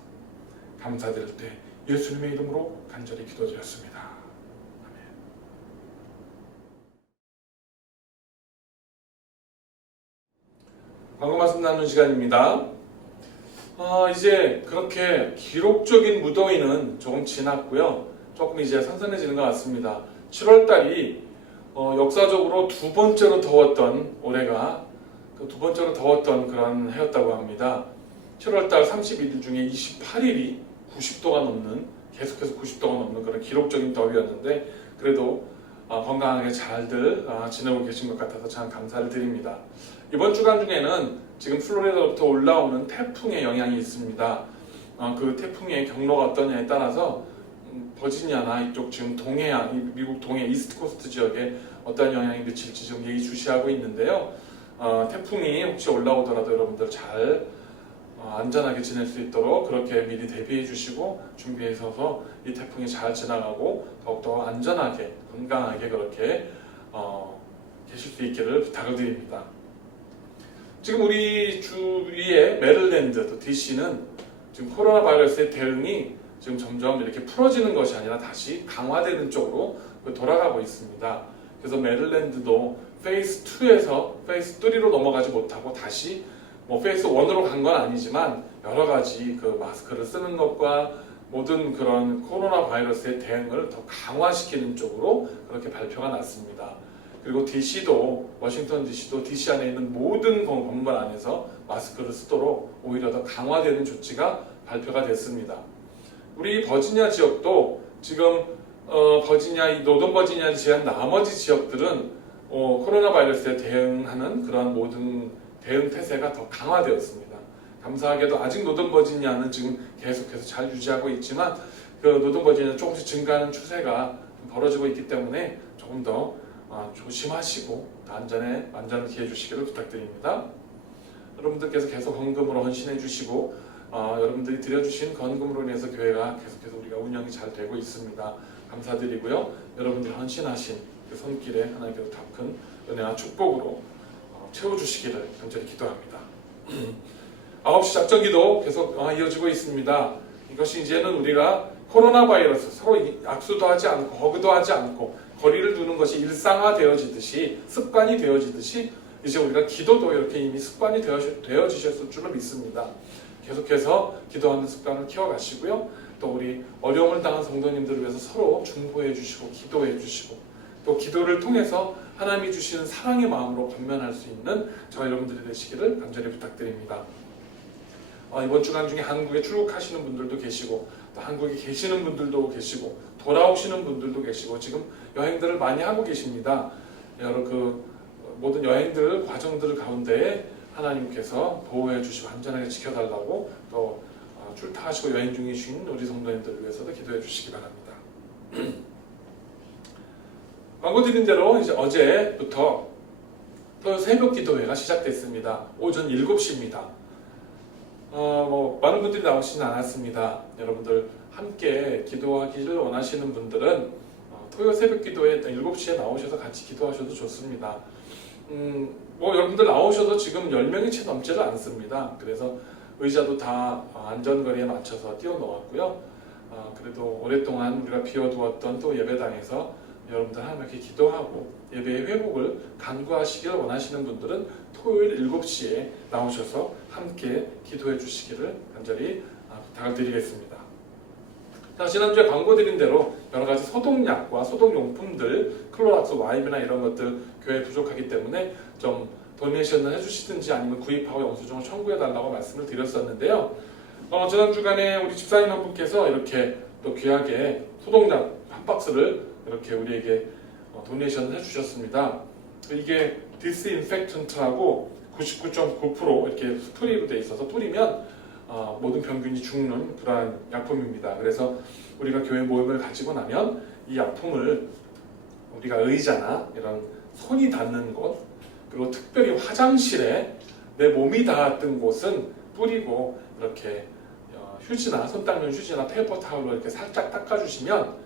감사드릴 때 예수님의 이름으로 간절히 기도드렸습니다. 아멘. 광고 말씀 나누는 시간입니다. 이제 그렇게 기록적인 무더위는 조금 지났고요. 조금 이제 선선해지는 것 같습니다. 7월달이 역사적으로 두 번째로 더웠던 올해가 그 두 번째로 더웠던 그런 해였다고 합니다. 7월달 31일 중에 28일이 90도가 넘는 계속해서 90도가 넘는 그런 기록적인 더위였는데 그래도 건강하게 잘들 지내고 계신 것 같아서 참 감사를 드립니다. 이번 주간 중에는 지금 플로리다로부터 올라오는 태풍의 영향이 있습니다. 그 태풍의 경로가 어떠냐에 따라서 버지니아나 이쪽 지금 동해안, 미국 동해 이스트 코스트 지역에 어떤 영향이 미칠지 지금 예의주시하고 있는데요. 태풍이 혹시 올라오더라도 여러분들 잘 안전하게 지낼 수 있도록 그렇게 미리 대비해 주시고 준비해서 이 태풍이 잘 지나가고 더욱더 안전하게 건강하게 그렇게 계실 수 있기를 부탁을 드립니다. 지금 우리 주위에 메릴랜드 또 DC는 지금 코로나 바이러스의 대응이 지금 점점 이렇게 풀어지는 것이 아니라 다시 강화되는 쪽으로 돌아가고 있습니다. 그래서 메릴랜드도 페이스 2에서 페이스 3로 넘어가지 못하고 다시 페이스 1으로 간 건 아니지만 여러 가지 그 마스크를 쓰는 것과 모든 그런 코로나 바이러스의 대응을 더 강화시키는 쪽으로 그렇게 발표가 났습니다. 그리고 DC도 워싱턴 DC도 DC 안에 있는 모든 건물 안에서 마스크를 쓰도록 오히려 더 강화되는 조치가 발표가 됐습니다. 우리 버지니아 지역도 지금 이 노던 버지니아 지역 나머지 지역들은 코로나 바이러스에 대응하는 그런 모든 대응 태세가 더 강화되었습니다. 감사하게도 아직 노던 버지니아는 지금 계속해서 잘 유지하고 있지만 그 노던 버지니아는 조금씩 증가하는 추세가 벌어지고 있기 때문에 조금 더 조심하시고 안전을 기해 주시기를 부탁드립니다. 여러분들께서 계속 헌금으로 헌신해 주시고 여러분들이 드려주신 헌금으로 인해서 교회가 계속해서 우리가 운영이 잘 되고 있습니다. 감사드리고요. 여러분들 헌신하신 그 손길에 하나님께서 더 큰 은혜와 축복으로 채워주시기를 간절히 기도합니다. 9시 작전기도 계속 이어지고 있습니다. 이것이 이제는 우리가 코로나 바이러스 서로 악수도 하지 않고 허그도 하지 않고 거리를 두는 것이 일상화되어지듯이 습관이 되어지듯이 이제 우리가 기도도 이렇게 이미 습관이 되어지셨을 줄로 믿습니다. 계속해서 기도하는 습관을 키워가시고요. 또 우리 어려움을 당한 성도님들을 위해서 서로 중보해 주시고 기도해 주시고 또 기도를 통해서 하나님이 주시는 사랑의 마음으로 권면할 수 있는 저와 여러분들이 되시기를 간절히 부탁드립니다. 이번 주간 중에 한국에 출국하시는 분들도 계시고 또 한국에 계시는 분들도 계시고 돌아오시는 분들도 계시고 지금 여행들을 많이 하고 계십니다. 여러 그 모든 여행들 과정들 가운데 하나님께서 보호해 주시고 안전하게 지켜달라고 또 출타하시고 여행 중이신 우리 성도님들을 위해서도 기도해 주시기 바랍니다. 광고 드린 대로 이제 어제부터 새벽 기도회가 시작됐습니다. 오전 7시입니다. 많은 분들이 나오시진 않았습니다. 여러분들 함께 기도하기를 원하시는 분들은 토요 새벽 기도회 7시에 나오셔서 같이 기도하셔도 좋습니다. 여러분들 나오셔도 지금 10명이 채 넘지를 않습니다. 그래서 의자도 다 안전거리에 맞춰서 띄워놓았고요. 그래도 오랫동안 우리가 비워두었던 또 예배당에서 여러분들 하나님께 기도하고 예배의 회복을 간구하시기를 원하시는 분들은 토요일 7시에 나오셔서 함께 기도해 주시기를 간절히 부탁을 드리겠습니다. 자, 지난주에 광고 드린 대로 여러 가지 소독약과 소독용품들, 클로락스 와이프나 이런 것들 교회에 부족하기 때문에 좀 도네이션을 해주시든지 아니면 구입하고 영수증을 청구해 달라고 말씀을 드렸었는데요. 지난 주간에 우리 집사님 한 분께서 이렇게 또 귀하게 소독약 한 박스를 이렇게 우리에게 도네이션을 해주셨습니다. 이게 디스인펙턴트하고 99.9% 이렇게 스프레이로 되어 있어서 뿌리면 모든 병균이 죽는 그러한 약품입니다. 그래서 우리가 교회 모임을 가지고 나면 이 약품을 우리가 의자나 이런 손이 닿는 곳 그리고 특별히 화장실에 내 몸이 닿았던 곳은 뿌리고 이렇게 휴지나 손 닦는 휴지나 페이퍼 타올로 이렇게 살짝 닦아주시면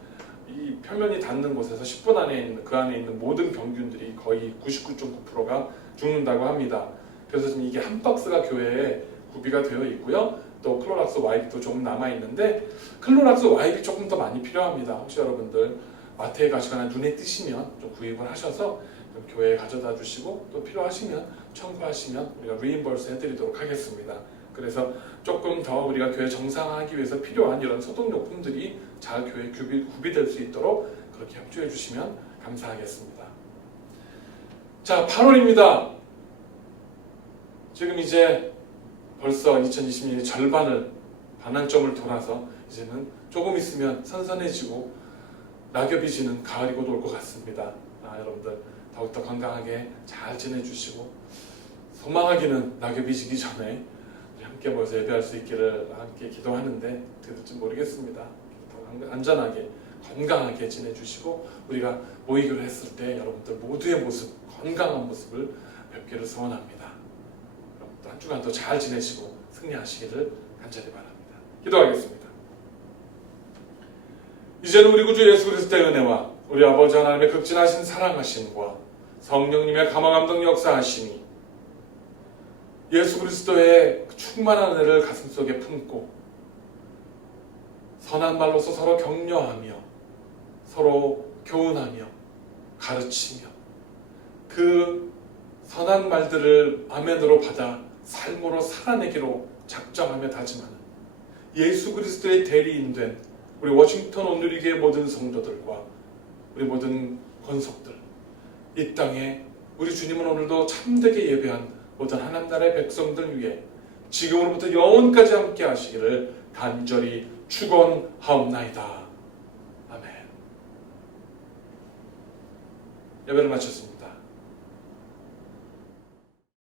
이 표면이 닿는 곳에서 10분 안에 있는 그 안에 있는 모든 병균들이 거의 99.9%가 죽는다고 합니다. 그래서 지금 이게 한 박스가 교회에 구비가 되어 있고요. 또 클로락스 와이프도 조금 남아 있는데 클로락스 와이프 조금 더 많이 필요합니다. 혹시 여러분들 마트에 가시거나 눈에 띄시면 좀 구입을 하셔서 좀 교회에 가져다 주시고 또 필요하시면 청구하시면 우리가 리임버스 해드리도록 하겠습니다. 그래서 조금 더 우리가 교회 정상화하기 위해서 필요한 이런 소독용품들이 잘 교회에 구비될 수 있도록 그렇게 협조해 주시면 감사하겠습니다. 자, 8월입니다. 지금 이제 벌써 2020년의 절반을 반환점을 돌아서 이제는 조금 있으면 선선해지고 낙엽이 지는 가을이 곧 올 것 같습니다. 여러분들 더욱더 건강하게 잘 지내주시고 소망하기는 낙엽이 지기 전에 함께 모여서 예배할 수 있기를 함께 기도하는데 어떻게 될지 모르겠습니다. 더 안전하게 건강하게 지내주시고 우리가 모이기로 했을 때 여러분들 모두의 모습, 건강한 모습을 뵙기를 소원합니다. 여러분들 한 주간도 잘 지내시고 승리하시기를 간절히 바랍니다. 기도하겠습니다. 이제는 우리 구주 예수 그리스도의 은혜와 우리 아버지 하나님의 극진하신 사랑하심과 성령님의 감화감동 역사하심이 예수 그리스도의 충만한 은혜를 가슴속에 품고 선한 말로서 서로 격려하며 서로 교훈하며 가르치며 그 선한 말들을 아멘으로 받아 삶으로 살아내기로 작정하며 다짐하는 예수 그리스도의 대리인된 우리 워싱턴 온누리교회 모든 성도들과 우리 모든 권속들 이 땅에 우리 주님은 오늘도 참되게 예배한 모든 하나님 나라의 백성들 위해 지금으로부터 영원까지 함께 하시기를 간절히 축원하옵나이다. 아멘. 예배를 마쳤습니다.